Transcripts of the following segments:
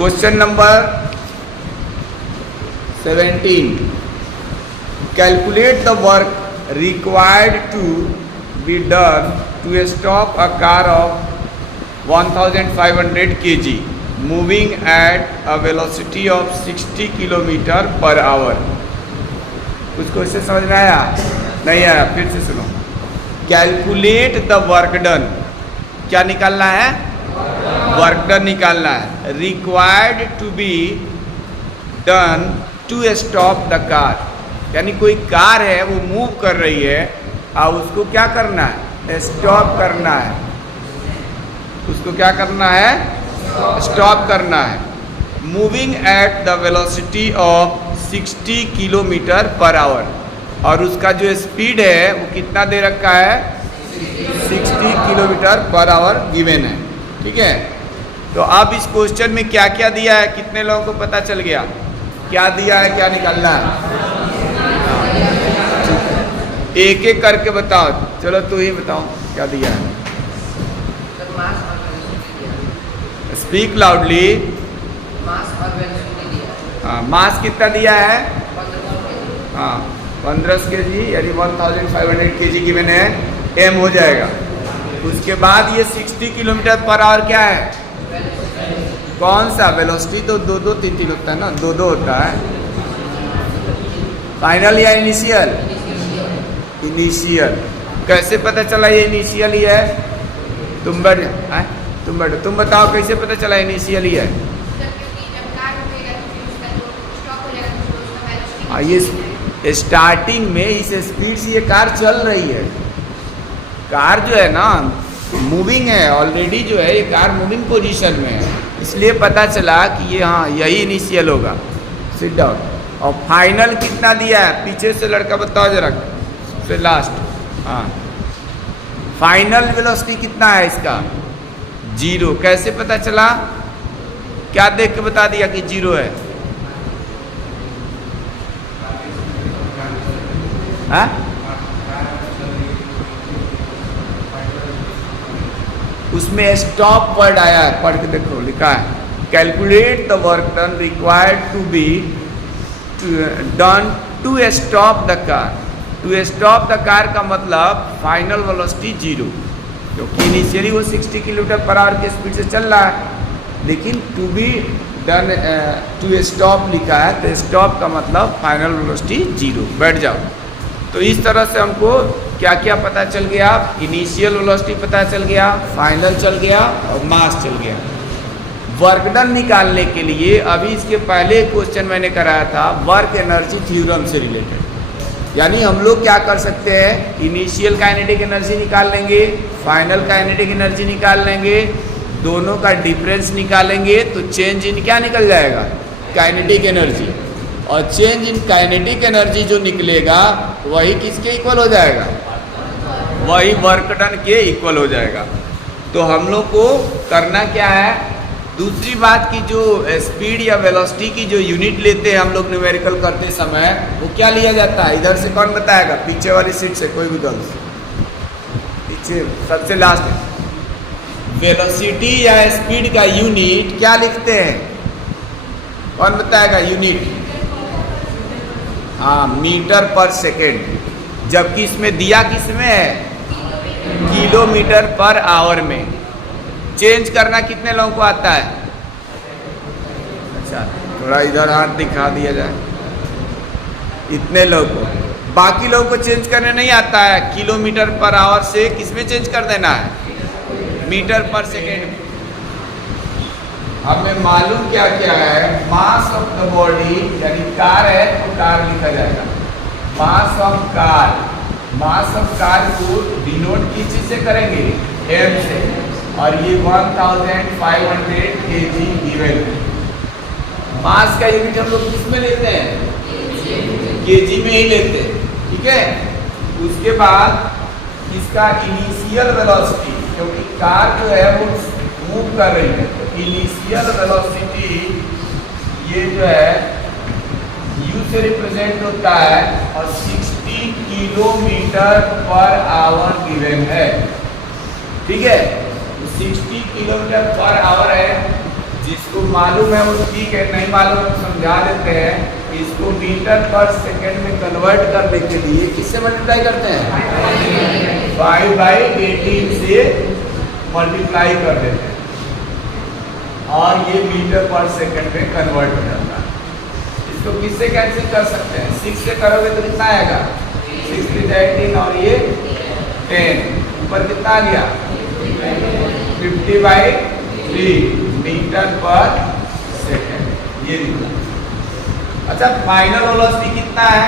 Question number 17. Calculate the work required to be done to stop a car of 1500 kg moving at a velocity of 60 km per hour. कुछ question समझ में आया? नहीं आया? फिर से सुनो. Calculate the work done. क्या निकालना है? वर्क डन निकालना है. Required to be done to stop the car. यानी कोई कार है वो मूव कर रही है और उसको क्या करना है? स्टॉप करना है. उसको क्या करना है? स्टॉप करना है. Moving at the velocity of 60 kilometre per hour. और उसका जो स्पीड है वो कितना दे रखा है? 60 किलोमीटर पर आवर गिवन है. ठीक है. तो अब इस क्वेश्चन में क्या क्या दिया है कितने लोगों को पता चल गया? क्या दिया है, क्या निकालना है? एक एक करके बताओ. चलो तू ही बताओ क्या दिया है. Speak loudly. हाँ, मास कितना दिया है? हाँ 15 kg यानी 1500 kg गिवन है. एम हो जाएगा. उसके बाद ये 60 किलोमीटर पर आवर क्या है? कौन सा वेलोसिटी? तो दो दो तीन तीन होता है ना, दो दो होता है. फाइनल या इनिशियल? इनिशियल. कैसे पता चला ये इनिशियल ही है? तुम बैठो. तुम बताओ कैसे पता चला इनिशियल ही है? ये स्टार्टिंग में इस स्पीड से ये कार चल रही है. कार जो है ना मूविंग है ऑलरेडी. जो है ये कार मूविंग पोजीशन में है, इसलिए पता चला कि ये हाँ यही इनिशियल होगा. Sit down. और फाइनल कितना दिया है? पीछे से लड़का बताओ जरा से लास्ट. हाँ फाइनल वेलोसिटी कितना है इसका? 0. कैसे पता चला? क्या देख के बता दिया कि 0 है? हाँ? उसमें स्टॉप वर्ड आया है, पढ़ के देखो. लिखा है calculate the work done required to be done to stop the car. To stop the car का मतलब फाइनल वेलोसिटी 0, क्योंकि इनिशियली वो 60 किलोमीटर पर आवर के स्पीड से चल रहा है. लेकिन to be done to stop लिखा है तो स्टॉप का मतलब फाइनल वेलोसिटी 0. बैठ जाओ. तो इस तरह से हमको क्या क्या पता चल गया? इनिशियल वेलोसिटी पता चल गया, फाइनल चल गया और मास चल गया. वर्क डन निकालने के लिए अभी इसके पहले क्वेश्चन मैंने कराया था वर्क एनर्जी थ्योरम से रिलेटेड. यानी हम लोग क्या कर सकते हैं? इनिशियल काइनेटिक एनर्जी निकाल लेंगे, फाइनल काइनेटिक एनर्जी निकाल लेंगे, दोनों का डिफरेंस निकालेंगे तो चेंज इन क्या निकल जाएगा? Kinetic energy. और चेंज इन काइनेटिक एनर्जी जो निकलेगा वही किसके इक्वल हो जाएगा? वही वर्क डन के इक्वल हो जाएगा. तो हम लोग को करना क्या है? दूसरी बात की जो स्पीड या वेलोसिटी की जो यूनिट लेते हैं हम लोग न्यूमेरिकल करते समय, वो क्या लिया जाता है? इधर से कौन बताएगा? पीछे वाली सीट से कोई भी गर्ल्स. पीछे सबसे लास्ट. वेलोसिटी या स्पीड का यूनिट क्या लिखते हैं? कौन बताएगा यूनिट? हाँ मीटर पर सेकेंड. जबकि इसमें दिया किसमें है? किलोमीटर पर आवर में. चेंज करना कितने लोगों को आता है? अच्छा थोड़ा इधर हाथ दिखा दिया जाए. इतने लोगों को. बाकी लोगों को चेंज करने नहीं आता है. किलोमीटर पर आवर से किसमें चेंज कर देना है? मीटर पर सेकेंड. हमें मालूम क्या क्या है? मास ऑफ द बॉडी यानी कार है तो कार लिखा जाएगा. Mass of car. Mass of car को डिनोट किस चीज से करेंगे? एम से. और ये 1500 kg गिवन. मास का यूनिट हम लोग किस में लेते हैं? केजी में ही लेते हैं. ठीक है. उसके बाद इसका इनिशियल वेलोसिटी, क्योंकि कार जो है वो मूव कर रही है, तो इनिशियल वेलोसिटी ये जो है u से रिप्रेजेंट होता है और 60 किलोमीटर पर आवर गिवन है. ठीक है. 60 किलोमीटर पर आवर है. जिसको मालूम है वो ठीक है, नहीं मालूम है समझा देते हैं। इसको मीटर पर सेकंड में कन्वर्ट करने के लिए किससे मल्टीप्लाई करते हैं? 5/18 से मल्टीप्लाई कर देते हैं और ये मीटर पर सेकंड में कन्वर्ट हो जाता है। इसको किससे कैंसिल कर सकते हैं? 6 से करोगे तो कितना आएगा? 6 3 18 और ये 10, ऊपर कितना आ गया? 50/3 मीटर पर सेकंड, ये निकला। अच्छा, फाइनल वेलोसिटी कितना है?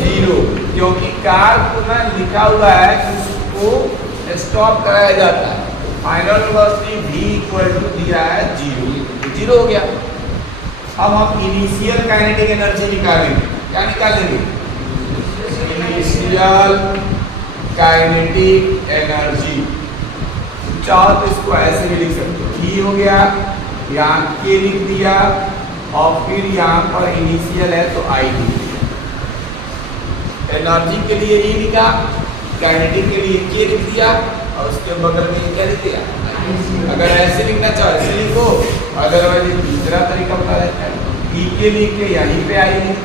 0, क्योंकि कार को ना लिखा हुआ है कि उसको स्टॉप कराया जाता है। Final velocity v equal to दिया है 0 हो गया। अब हम इनिशियल काइनेटिक एनर्जी निकालेंगे। क्या निकालेंगे? Initial kinetic energy. चाहो तो इसको ऐसे भी लिख सकते हो, ई हो गया, यहाँ के लिख दिया और फिर यहाँ पर इनिशियल है तो आई लिख दिया। एनर्जी के लिए ई लिखा, काइनेटिक के लिए के लिख दिया और उसके बगल में क्या लिख दिया। अगर ऐसे लिखना चाहो ऐसे लिखो, अदरवाइज दूसरा तरीका बता देता है। ई के लिख के यहीं पे आई लिख,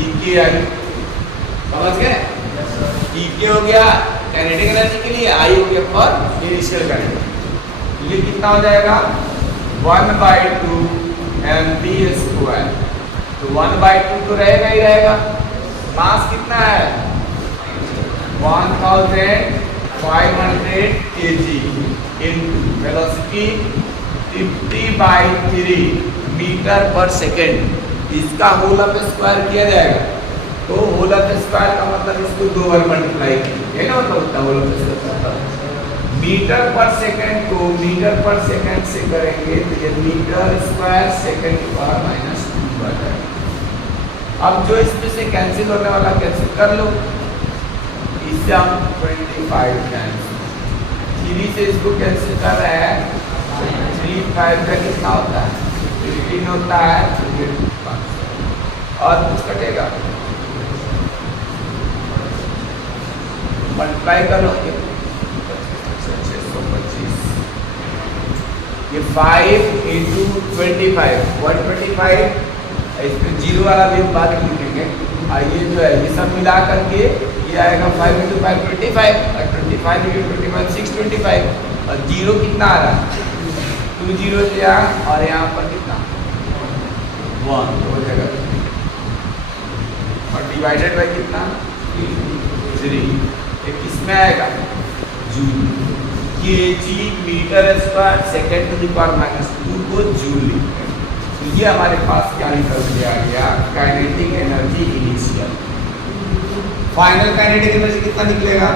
ई के आई, समझ गए? ई के हो गया काइनेटिक एनर्जी के लिए, आई हो गया फॉर इनिशियल काइनेटिक। ये कितना हो जाएगा? 1/2 mv²। तो 1/2 तो रहेगा ही रहेगा। मास कितना है? 1500 kg इनटू वेलोसिटी 50/3 मीटर पर सेकेंड। इसका होल ऑफ स्क्वायर किया जाएगा, तो होल ऑफ स्क्वायर का मतलब इसको 2 बार मल्टीप्लाई है ना, मतलब होल ऑफ स्क्वायर। मीटर पर सेकंड को मीटर पर सेकंड से करेंगे तो ये मीटर स्क्वायर सेकंड की पावर -2 बन जाएगा। अब जो इसमें से कैंसिल होने वाला कैंसिल कर लो, इससे हम 25 कैंसिल, 3 से इसको कैंसिल कर रहे हैं, 3 5 का कितना होता है? 15 होता है, और कुछ कटेगा मल्टीप्लाई करो, 625, ये 5 × 25 125, इसमें 0 वाला भी हम बाद में लिखेंगे। ये जो है ये सब मिला करके ये आएगा 5 × 5 25 और 25 × 25 625 और 0 कितना आ रहा है? 2 0 दिया और यहाँ पर कितना 1 तो हो जाएगा और डिवाइडेड बाय कितना 3। किसमें आएगा? Joule, kg metre square second to the power -2 को जूल लिखते हैं। तो ये हमारे पास क्या निकल के आ गया? Kinetic energy initial. Final kinetic energy कितना निकलेगा?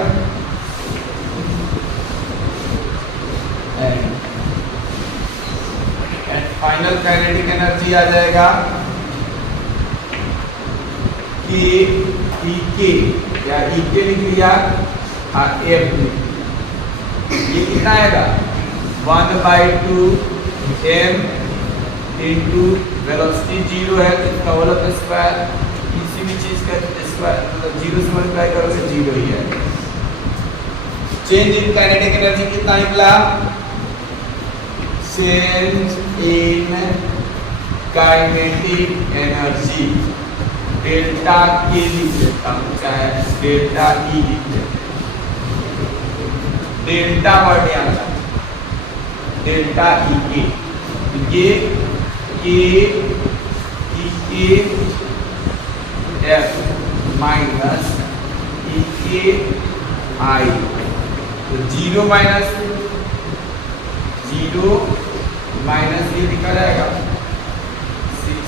फाइनल काइनेटिक एनर्जी आ जाएगा कि के या के लिख लिया, एफ ये कितना आएगा? 1/2 m इंटू वेलोसिटी 0 है तो इसका होल ऑफ स्क्वायर, किसी भी चीज का स्क्वायर मतलब 0 से मल्टीप्लाई करोगे 0 ही है। चेंज इन काइनेटिक एनर्जी कितना निकला? Change in kinetic energy delta के लिख देता हूँ, चाहे डेल्टा ई लिख देते हैं। डेल्टा वर्ड यहाँ था, डेल्टा ई के एफ माइनस ई के आई, तो 0 माइनस ये लिखा जाएगा 6।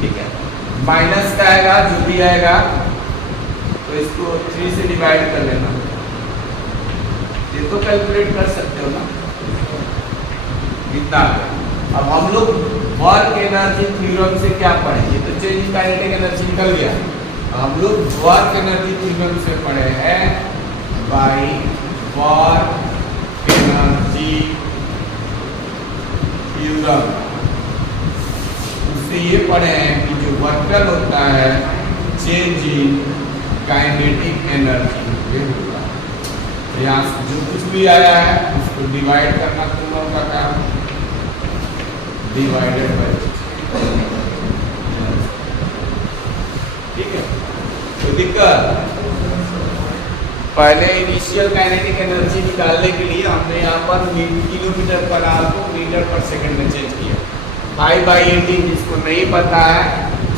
ठीक है, माइनस का आएगा जो भी आएगा तो इसको 3 से डिवाइड कर लेना। ये तो कैलकुलेट कर सकते हो ना कितना। अब हम लोग वर्क एनर्जी थ्योरम से क्या पढ़े? ये तो चेंज काइनेटिक एनर्जी निकल गया। हम लोग वर्क एनर्जी थ्योरम से पढ़े हैं बाय वर्क एनर्जी थ्योरम। उससे ये पढ़े हैं कि जो वर्क होता है चेंज इन काइनेटिक एनर्जी होता है। यहाँ से जो कुछ भी आया है उसको डिवाइड करना कूलम का काम, डिवाइडेड बाय, ठीक है। तो दिक्कत पहले इनिशियल काइनेटिक एनर्जी निकालने के लिए हमने यहाँ पर किलोमीटर पर आवर को मीटर पर सेकंड में चेंज किया। 5/18 जिसको नहीं पता है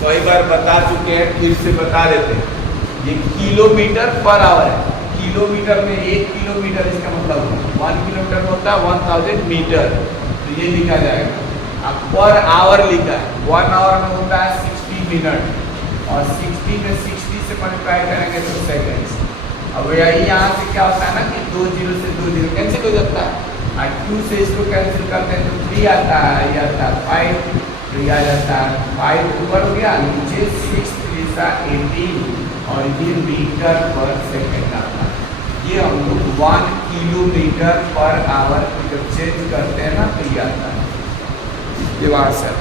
कई बार बता चुके हैं, फिर से बता देते हैं। ये किलोमीटर पर आवर है, किलोमीटर में 1 किलोमीटर इसका मतलब 1 किलोमीटर होता है 1000 मीटर, तो ये लिखा जाएगा। अब पर आवर लिखा है, 1 आवर में होता है 60 मिनट, और 60 में 60 से मल्टीप्लाई करेंगे तो सेकेंड्स। अब यही यहाँ से क्या होता है ना कि 2 0 से 2 0 कैंसिल हो जाता है, और 2 से इसको कैंसिल करते हैं तो 3 आता है, ये आता है 5, तो ये आ जाता है 5 ऊपर हो गया, नीचे 6 3 18, और ये मीटर पर सेकेंड आता है। ये हम लोग 1 किलोमीटर पर आवर जब चेंज करते हैं ना तो ये आता है, ये वहाँ से आता है।